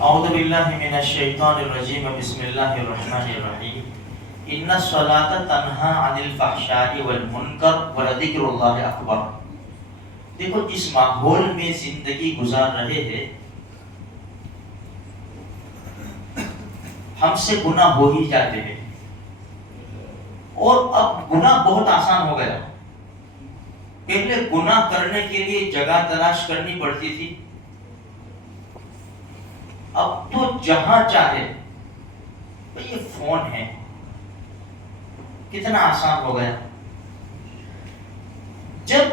اعوذ باللہ من الشیطان الرجیم بسم اللہ الرحمن الرحیم ان الصلاۃ تنہا عن الفحشاء والمنکر ولذکر اللہ اکبر۔ دیکھو جس ماحول میں زندگی گزار رہے ہیں ہم سے گناہ ہو ہی جاتے ہیں، اور اب گناہ بہت آسان ہو گیا۔ پہلے گناہ کرنے کے لیے جگہ تلاش کرنی پڑتی تھی، اب تو جہاں چاہے یہ فون ہے، کتنا آسان ہو گیا۔ جب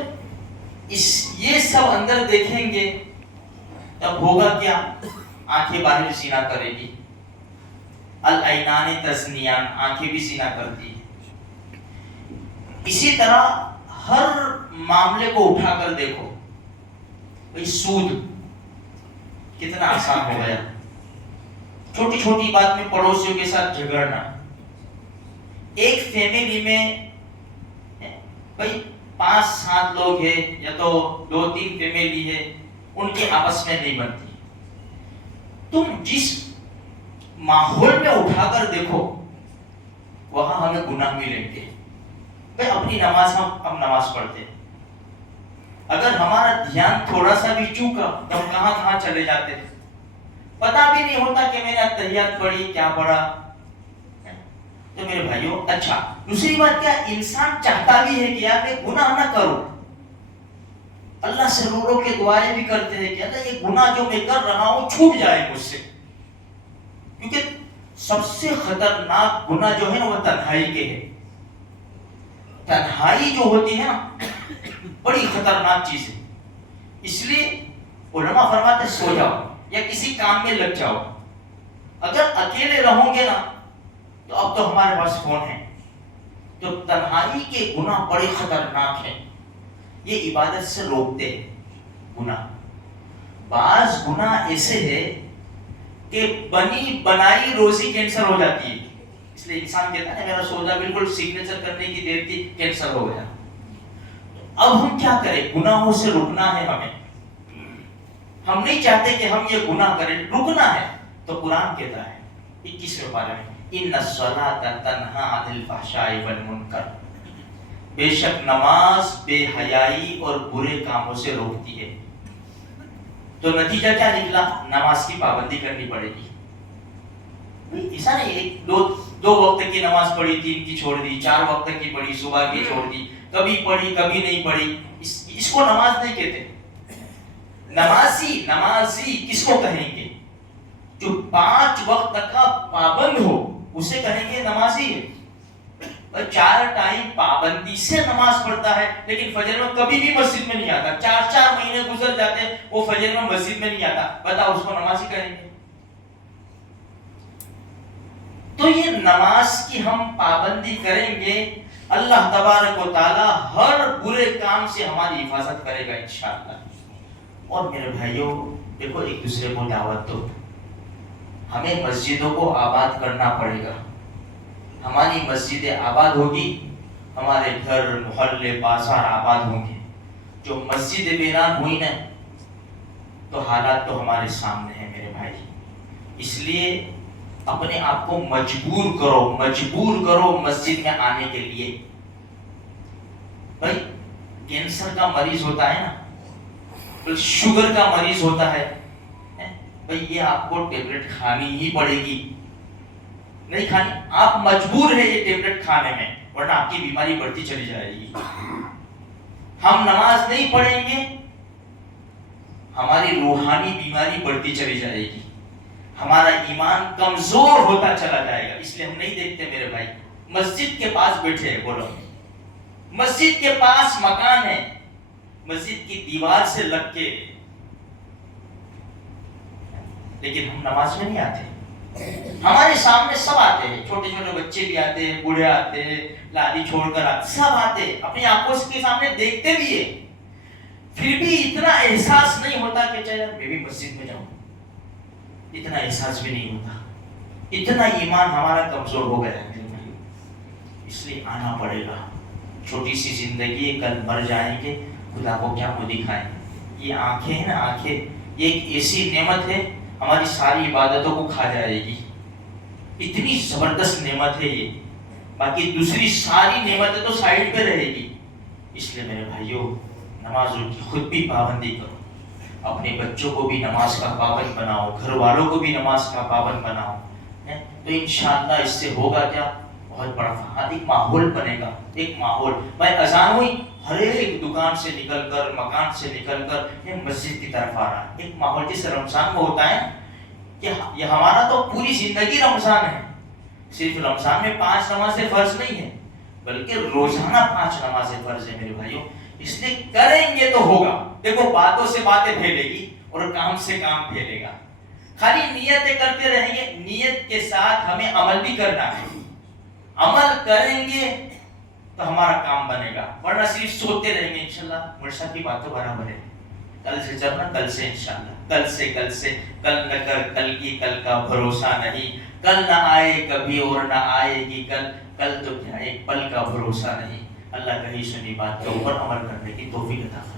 یہ سب اندر دیکھیں گے تب ہوگا کیا؟ آنکھیں باہر زنا کرے گی، العینان تزنیان، آنکھیں بھی زنا کرتی ہیں۔ اسی طرح ہر معاملے کو اٹھا کر دیکھو، بھئی سود کتنا آسان ہو گیا۔ چھوٹی چھوٹی بات میں پڑوسیوں کے ساتھ جھگڑنا، ایک فیملی میں بھئی 5-7 لوگ ہیں یا تو 2-3 فیملی ہے، ان کی آپس میں نہیں بنتی۔ تم جس ماحول میں اٹھا کر دیکھو وہاں ہمیں گناہ ملیں گے۔ بھئی اپنی نماز ہم نماز پڑھتے ہیں، اگر ہمارا دھیان تھوڑا سا بھی چوکا تو ہم کہاں کہاں چلے جاتے ہیں، پتا بھی نہیں ہوتا کہ میں نے تحیات پڑھی کیا پڑھا۔ تو میرے بھائیوں، اچھا دوسری بات کیا، انسان چاہتا بھی ہے کہ یار میں گناہ نہ کروں، اللہ سے رو رو کے دعائیں بھی کرتے ہیں کہ اللہ یہ گناہ جو میں کر رہا ہوں چھوٹ جائے مجھ سے، کیونکہ سب سے خطرناک گناہ جو ہے نا وہ تنہائی کے ہے۔ تنہائی جو ہوتی ہے نا بڑی خطرناک چیز ہے، اس لیے علماء فرماتے سو جاؤ یا کسی کام میں لگ جاؤ، اگر اکیلے رہو گے نا تو اب تو ہمارے پاس فون ہے، تو تنہائی کے گناہ بڑے خطرناک ہیں، یہ عبادت سے روکتے ہیں گناہ۔ بعض گناہ ایسے ہے کہ بنی بنائی روزی کینسر ہو جاتی ہے، اس لیے انسان کہتا ہے میرا سودا بالکل سگنیچر کرنے کی دیر تھی کینسر ہو گیا۔ اب ہم کیا کریں؟ گناہوں سے رکنا ہے ہمیں، ہم نہیں چاہتے کہ ہم یہ گناہ کریں، رکنا ہے۔ تو قرآن کہتا ہے 21ویں پارے میں ان الصلاۃ تنہا عن الفحشاء والمنکر، بے شک نماز بے حیائی اور برے کاموں سے روکتی ہے۔ تو نتیجہ کیا نکلا؟ نماز کی پابندی کرنی پڑے گی۔ ایسا نہیں دو وقت کی نماز پڑھی، 3 کی چھوڑ دی، 4 وقت کی پڑھی، صبح کی چھوڑ دی، کبھی پڑھی کبھی نہیں پڑھی، اس کو نماز نہیں کہتے۔ نمازی کس کو کہیں گے؟ جو 5 وقت کا پابند ہو اسے کہیں گے نمازی ہے۔ 4 ٹائم پابندی سے نماز پڑھتا ہے لیکن فجر میں کبھی بھی مسجد میں نہیں آتا، 4 مہینے گزر جاتے ہیں وہ فجر میں مسجد میں نہیں آتا، بتاؤ اس کو نمازی کہیں گے؟ تو یہ نماز کی ہم پابندی کریں گے، اللہ تبارک و تعالی ہر برے کام سے ہماری حفاظت کرے گا انشاءاللہ۔ اور میرے بھائیوں دیکھو، ایک دوسرے کو دعوت دو، ہمیں مسجدوں کو آباد کرنا پڑے گا۔ ہماری مسجدیں آباد ہوگی، ہمارے گھر محلے بازار آباد ہوں گے۔ جو مسجد ویران ہوئی نا تو حالات تو ہمارے سامنے ہیں میرے بھائی۔ اس لیے اپنے آپ کو مجبور کرو مسجد میں آنے کے لیے۔ بھائی کینسر کا مریض ہوتا ہے نا، شوگر کا مریض ہوتا ہے، بھئی یہ آپ کو ٹیبلٹ کھانی ہی پڑے گی، نہیں کھانی آپ مجبور ہیں یہ ٹیبلٹ کھانے میں، ورنہ آپ کی بیماری بڑھتی چلی جائے گی۔ ہم نماز نہیں پڑھیں گے ہماری روحانی بیماری بڑھتی چلی جائے گی، ہمارا ایمان کمزور ہوتا چلا جائے گا۔ اس لیے ہم نہیں دیکھتے میرے بھائی مسجد کے پاس بیٹھے ہیں، بولو مسجد کے پاس مکان ہے، مسجد کی دیوار سے لگ کے، لیکن ہم نماز میں نہیں آتے۔ ہمارے سامنے سب آتے ہیں، چھوٹے چھوٹے بچے بھی آتے ہیں، بوڑھے آتے ہیں، لادی چھوڑ کر آتے، سب آتے ہیں، اپنی آنکھوں کے سامنے دیکھتے بھی ہیں، پھر بھی اتنا احساس نہیں ہوتا کہ چلے میں بھی مسجد میں جاؤں، اتنا احساس بھی نہیں ہوتا، اتنا ایمان ہمارا کمزور ہو گیا ہے۔ اس لیے آنا پڑے گا، چھوٹی سی زندگی ہے، کل مر جائیں گے، خدا کو کیا منہ دکھائیں۔ یہ آنکھیں ہیں نا، آنکھیں یہ ایک ایسی نعمت ہے ہماری ساری عبادتوں کو کھا جائے گی. اتنی زبردست نعمت ہے یہ. باقی دوسری ساری نعمتیں تو سائڈ پہ رہے گی. اس لیے میرے بھائیوں نمازوں کی خود بھی پابندی کرو, اپنے بچوں کو بھی نماز کا پابند بناؤ, گھر والوں کو بھی نماز کا پابند بناؤ. تو انشاءاللہ اس سے ہوگا کیا, بہت بڑا ایک ماحول بنے گا. ایک ماحول, میں اذان ہوئی ہر ایک دکان سے نکل کر, مکان سے نکل کر یہ مسجد کی طرف آ رہا ہے. ایک ماحول جیسے رمضان میں ہوتا ہے کہ یہ ہمارا تو پوری زندگی رمضان ہے. صرف رمضان میں 5 نمازیں فرض نہیں ہے بلکہ روزانہ 5 نمازیں فرض ہے میرے بھائیوں. اس لیے کریں گے تو ہوگا. دیکھو باتوں سے باتیں پھیلے گی اور کام سے کام پھیلے گا. خالی نیتیں کرتے رہیں گے, نیت کے ساتھ ہمیں عمل بھی کرنا ہے. عمل کریں گے تو ہمارا کام بنے گا, ورنہ صرف سوتے رہیں گے. انشاءاللہ مرشا کی باتوں برابر ہے. کل سے چلنا, کل سے انشاءاللہ, کل سے, کل نہ کر کل کی کل کا بھروسہ نہیں. کل نہ آئے کبھی اور نہ آئے گی کل تو کیا ایک پل کا بھروسہ نہیں. اللہ کہیں سنی بات کے اوپر عمل کرنے کی توفیق عطا فرمائے.